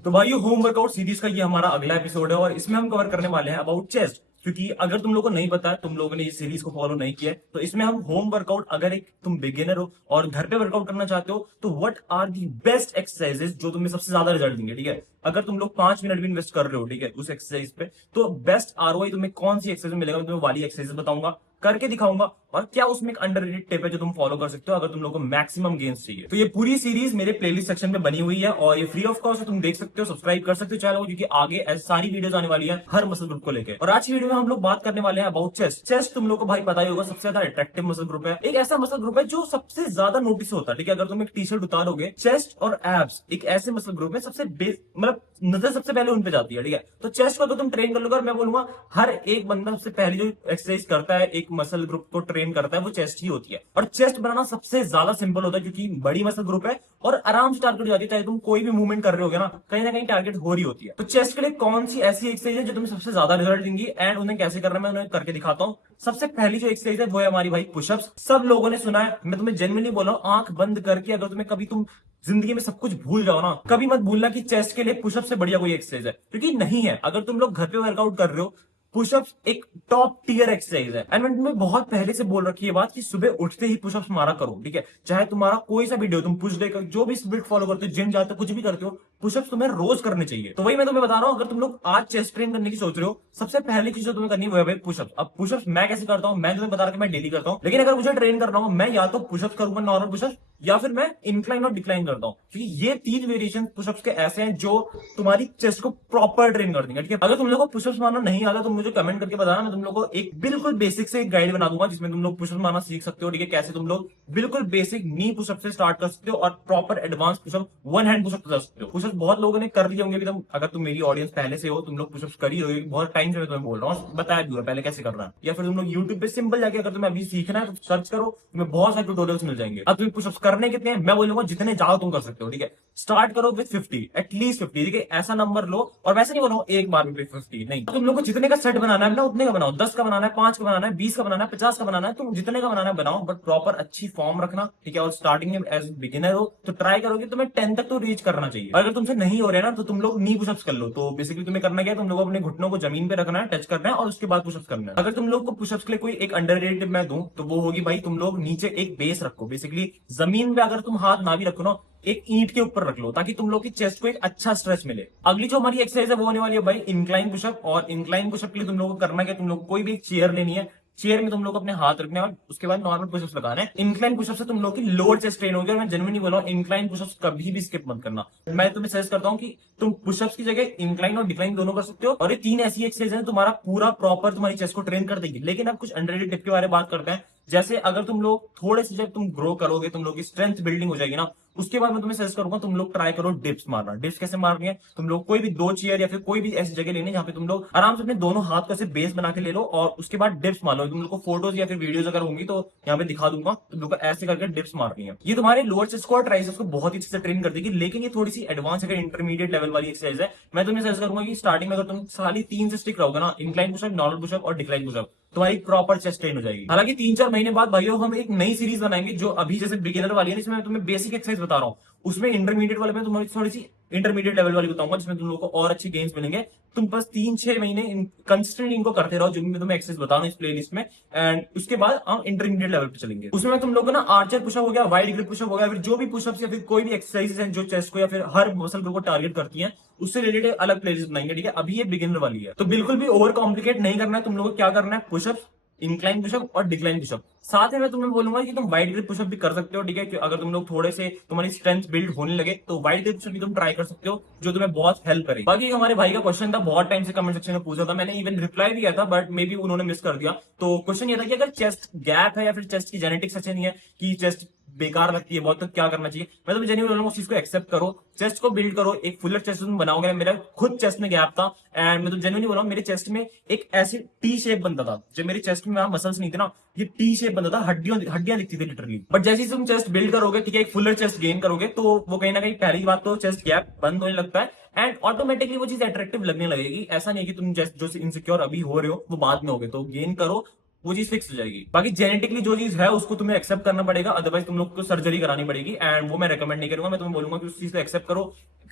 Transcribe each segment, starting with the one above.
तो भाई home workout series का ये हमारा अगला एपिसोड है और इसमें हम कवर करने वाले हैं अबाउट चेस्ट। क्योंकि अगर तुम लोगों को नहीं पता है, तुम लोगों ने इस सीरीज को फॉलो नहीं किया है, तो इसमें हम होम वर्कआउट, अगर एक तुम बिगिनर हो और घर पे वर्कआउट करना चाहते हो तो what are the best exercises जो तुम्हें सबसे ज्यादा रिजल्ट देंगे। ठीक है, अगर तुम लोग 5 मिनट भी इन्वेस्ट कर रहे हो, ठीक है, उस एक्सरसाइज पे, तो बेस्ट आरओआई तुम्हें कौन सी एक्सरसाइज में मिलेगा। मैं तुम्हें वाली एक्सरसाइज बताऊंगा, करके दिखाऊंगा, और क्या उसमें एक अंडररेटेड टिप है जो तुम फॉलो कर सकते हो अगर तुम लोग को मैक्सिमम गेन्स चाहिए। तो ये पूरी सीरीज मेरे प्लेलिस्ट सेक्शन में बनी हुई है और ये फ्री ऑफ कॉस्ट है, तुम देख सकते हो, सब्सक्राइब कर सकते हो चैनल को, क्योंकि आगे ऐसी सारी वीडियोस आने वाली है हर मसल ग्रुप को लेकर। और आज की वीडियो में हम लोग बात करने वाले हैं अबाउट चेस्ट। चेस्ट तुम लोग को भाई पता ही होगा, सबसे ज्यादा अट्रैक्टिव मसल ग्रुप है, एक ऐसा मसल ग्रुप है जो सबसे ज्यादा नोटिस होता है। ठीक है, अगर तुम एक टी शर्ट उतारोगे, चेस्ट और एब्स एक ऐसे मसल ग्रुप है सबसे मतलब नजर सबसे पहले उन पे जाती है। ठीक है, तो चेस्ट को अगर तुम ट्रेन कर लोगे, और मैं बोलूंगा हर एक बंदा सबसे पहले जो एक्सरसाइज करता है एक मसल ग्रुप को ट्रेन करता है वो चेस्ट ही होती है। और चेस्ट बनाना सबसे ज्यादा सिंपल होता है क्योंकि बड़ी मसल ग्रुप है और आराम से टारगेट हो जाती है। चाहे तुम कोई भी मूवमेंट कर रहे होगे ना कहीं टारगेट हो रही होती है। तो चेस्ट के लिए कौन सी ऐसी एक्सरसाइज है जो तुम्हें सबसे ज्यादा रिजल्ट देंगी एंड उन्हें कैसे करना है मैं उन्हें करके दिखाता हूँ। सबसे पहली जो एक्सरसाइज है वो है हमारी भाई पुशअप्स। सब लोगों ने सुना है, मैं तुम्हें जेन्युइनली बोल रहा हूँ, आंख बंद करके अगर तुम्हें कभी तुम जिंदगी में सब कुछ भूल जाओ ना, कभी मत भूलना कि चेस्ट के लिए पुशअप से बढ़िया कोई एक्सरसाइज है, क्योंकि नहीं है। अगर तुम लोग घर पे वर्कआउट कर रहे हो, पुशअप्स एक टॉप टियर एक्सरसाइज है। एंड मैंने तुम्हें बहुत पहले से बोल रखी है बात कि सुबह उठते ही पुशअप्स मारा करो। ठीक है, चाहे तुम्हारा कोई सा वीडियो, तुम पुश डे का जो भी स्प्लिट फॉलो करते हो, जिम जाते हो, कुछ भी करते हो, पुशअप्स तुम्हें रोज करने चाहिए। तो वही मैं तुम्हें बता रहा हूं, अगर तुम लोग आज चेस्ट ट्रेन करने की सोच रहे हो, सबसे पहली चीज जो तुम्हें करनी है वो है पुशअप्स। अब पुशअप्स मैं कैसे करता हूं, मैं तुम्हें बता रहा कि मैं डेली करता हूं, लेकिन अगर मुझे ट्रेन करना हो, मैं या तो पुशअप्स करूंगा नॉर्मल पुशअप्स, या फिर मैं इंक्लाइन और डिक्लाइन करता हूं, क्योंकि ये 3 वेरिएशन पुशअप्स के ऐसे हैं जो तुम्हारी चेस्ट को प्रॉपर ट्रेन कर देंगे। ठीक है, अगर तुम लोग को पुशअप्स मारना नहीं आता तो मुझे कमेंट करके बताना, मैं तुम लोग को एक बिल्कुल बेसिक से एक गाइड बना दूंगा जिसमें तुम लोग पुशअप्स मारना सीख सकते हो। ठीक है, कैसे तुम लोग बिल्कुल बेसिक नी पुशअप से स्टार्ट कर सकते हो और proper advance pushup, one hand pushup कर सकते हो। पुशअप बहुत लोगों ने कर लिए होंगे अभी, अगर तुम मेरी ऑडियंस पहले से हो, तुम लोग पुशअप्स करी हो बहुत टाइम से, मैं तुम्हें बोल रहा हूँ, बताया भी हुआ पहले कैसे करना है। या फिर तुम लोग यूट्यूब पे सिंपल जाके अगर तुम्हें अभी सीखना है तो सर्च करो, तुम्हें बहुत सारे ट्यूटोरियल्स मिल जाएंगे। अब तुम्हें पुशअप्स करने कितने हैं मैं बोलूंगा जितने ज्यादा तुम कर सकते हो। ठीक है, स्टार्ट करो विद 50, एटलीस्ट 50। ठीक है, ऐसा नंबर लो, और वैसे नहीं बोलो एक बार में 50 नहीं, तुम लोग को जितने का सेट बनाना है ना उतने का बनाओ। 10 का बनाना है, 5 का बनाना है, 20 का बनाना है, 50 का बनाना है, तुम जितने का बनाना है बनाओ, बट प्रॉपर अच्छी फॉर्म रखना। ठीक है, और स्टार्टिंग में एज बिगिनर हो तो ट्राई करोगे तुम्हें 10 तक तो रीच करना चाहिए। अगर तुमसे नहीं हो रहा है ना तो तुम लोग नी पुशअप्स कर लो। तो बेसिकली तुम्हें करना क्या है, तुम लोग अपने घुटनों को जमीन पे रखना है, टच करना है, और उसके बाद पुशअप्स करना है। अगर तुम लोग को पुशअप्स के लिए कोई एक अंडररेटेड मैं दूं तो वो होगी भाई, तुम लोग नीचे एक बेस रखो। बेसिकली जमीन पे अगर तुम हाथ ना भी रखो ना, एक ईंट के ऊपर रख लो, ताकि तुम लोग की चेस्ट को एक अच्छा स्ट्रेच मिले। अगली जो हमारी एक्सरसाइज है वो होने वाली है भाई इंक्लाइन पुशअप। और इंक्लाइन पुशअप के लिए तुम लोगों को करना क्या, तुम लोग को कोई भी एक चेयर लेनी है, चेयर में तुम लोग अपने हाथ रखने और उसके बाद नॉर्मल पुशअप्स लगाना है। इंक्लाइन पुशअप से तुम लोग की लोअर चेस्ट ट्रेन होगी, और मैं जेन्युइनली बोल रहा हूं इंक्लाइन पुशअप्स कभी भी स्किप मत करना। मैं तुम्हें सजेस्ट करता हूं कि तुम पुशअप्स की जगह इंक्लाइन और डिक्लाइन दोनों कर सकते हो, और ये 3 ऐसी एक्सरसाइज है तुम्हारा पूरा प्रॉपर तुम्हारी चेस्ट को ट्रेन कर देगी। लेकिन अब कुछ अंडररेटेड टिप के बारे में बात करते हैं। जैसे अगर तुम लोग थोड़े से, जब तुम ग्रो करोगे, तुम लोग की स्ट्रेंथ बिल्डिंग हो जाएगी ना, उसके बाद मैं तुम्हें सजेस्ट करूंगा तुम लोग ट्राई करो डिप्स मारना। डिप्स कैसे मारनी है, तुम लोग कोई भी 2 चेयर या फिर कोई भी ऐसी जगह लेनी है जहां पे तुम लोग आराम से अपने दोनों हाथ को ऐसे बेस बना के ले लो, और उसके बाद डिप्स मार लो। तुम लोग को फोटोज या फिर वीडियोज अगर होंगी तो यहाँ पे दिखा दूंगा, तुम लोग को ऐसे करके डिप्स मारनी है। ये तुम्हारे लोअर चेस्ट और ट्राइसेप्स को बहुत ही अच्छे से ट्रेन कर देगी। लेकिन ये थोड़ी सी एडवांस अगर इंटरमीडिएट लेवल वाली एक्सरसाइज है, मैं तुम्हें सजेस्ट करूंगा कि स्टार्टिंग में अगर तुम खाली 3 से स्टिक रहोगे ना, इंक्लाइन पुशअप, नॉर्मल पुशअप और डिक्लाइन पुशअप, तुम्हारी प्रॉपर चेस्ट ट्रेन हो जाएगी। हालांकि 3-4 महीने बाद भाइयों हम एक नई सीरीज बनाएंगे जो अभी जैसे बिगिनर वाली है, इसमें मैं तुम्हें बेसिक एक्सरसाइज बता रहा हूँ, उसमें इंटरमीडिएट वाले में तुम्हारी थोड़ी सी इंटरमीडिएट लेवल वाली बताऊंगा, जिसमें तुम लोगों को और अच्छे गेन्स मिलेंगे। तुम बस 3-6 महीने कंसिस्टेंट इनको करते रहो, जो भी मैं तुम्हें एक्सरसाइज बता रहा हूँ इस प्लेलिस्ट में, एंड उसके बाद हम इंटरमीडिएट लेवल पे चलेंगे। उसमें तुम लोग को ना आर्चर पुशअप हो गया, वाइड ग्रिप पुशअप हो गया, फिर जो भी पुशअप्स या फिर कोई भी एक्सरसाइज है जो चेस्ट को या फिर हर मसल ग्रुप को टारगेट करती है, उससे रिलेटेड अलग प्लेलिस्ट बनाएंगे। ठीक है, अभी ये बिगिनर वाली है, तो बिल्कुल भी ओवर कॉम्प्लिकेट नहीं करना है। तुम लोग को क्या करना है, पुशअप, इंक्लाइन पुशअप और डिक्लाइन पुशअप। साथ में मैं तुम्हें बोलूंगा कि तुम वाइड ग्रिप पुशअप भी कर सकते हो। ठीक है, अगर तुम लोग थोड़े से तुम्हारी स्ट्रेंथ बिल्ड होने लगे तो वाइड ग्रिप पुशअप भी तुम ट्राई कर सकते हो, जो तुम्हें बहुत हेल्प करेगी। बाकी हमारे भाई का क्वेश्चन था, बहुत टाइम से कमेंट सेक्शन में पूछा था, मैंने इवन रिप्लाई भी किया था, बट मे बी उन्होंने मिस कर दिया। तो क्वेश्चन ये था कि अगर चेस्ट गैप है या फिर चेस्ट की जेनेटिक्स अच्छी नहीं है, कि चेस्ट बेकार लगती है बहुत, तो क्या करना चाहिए। मैं तुम्हें जेन्युइन बोलूंगा उस चीज को एक्सेप्ट करो, चेस्ट को बिल्ड करो, एक फुलर चेस्ट तुम बनाओगे। मेरा खुद चेस्ट में गैप था, एंड मैं तो जेन्युइनली बोल रहा हूँ, मेरे चेस्ट में एक ऐसे टी शेप बनता था। जब मेरे चेस्ट में मसल्स नहीं थे ना, ये टी शेप बनता था, हड्डियां दिखती थी लिटरली। बट जैसे ही तुम चेस्ट बिल्ड करोगे, ठीक है, एक फुलर चेस्ट गेन करोगे, तो वो कहीं ना कहीं पहली बात तो चेस्ट गैप बंद होने लगता है, एंड ऑटोमेटिकली वो चीज अट्रैक्टिव लगने लगेगी। ऐसा नहीं है कि तुम जो इनसिक्योर अभी हो रहे हो वो बाद में होगे, तो गेन करो, वो चीज फिक्स हो जाएगी। बाकी जेनेटिकली जो चीज है उसको तुम्हें एक्सेप्ट करना पड़ेगा, अदरवाइज तुम लोग को सर्जरी करानी पड़ेगी, एंड वो मैं रेकमेंड नहीं करूंगा। मैं तुम्हें बोलूंगा कि उस चीज को एक्सेप्ट करो,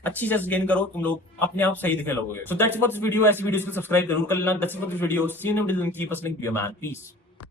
अच्छी चेस्ट गेन करो, तुम लोग अपने आप सही दिखने लगोगे। So that's for this video. ऐसी वीडियोस को सब्सक्राइब जरूर कर लेना। That's for this video. See you in keep us link, man, piece.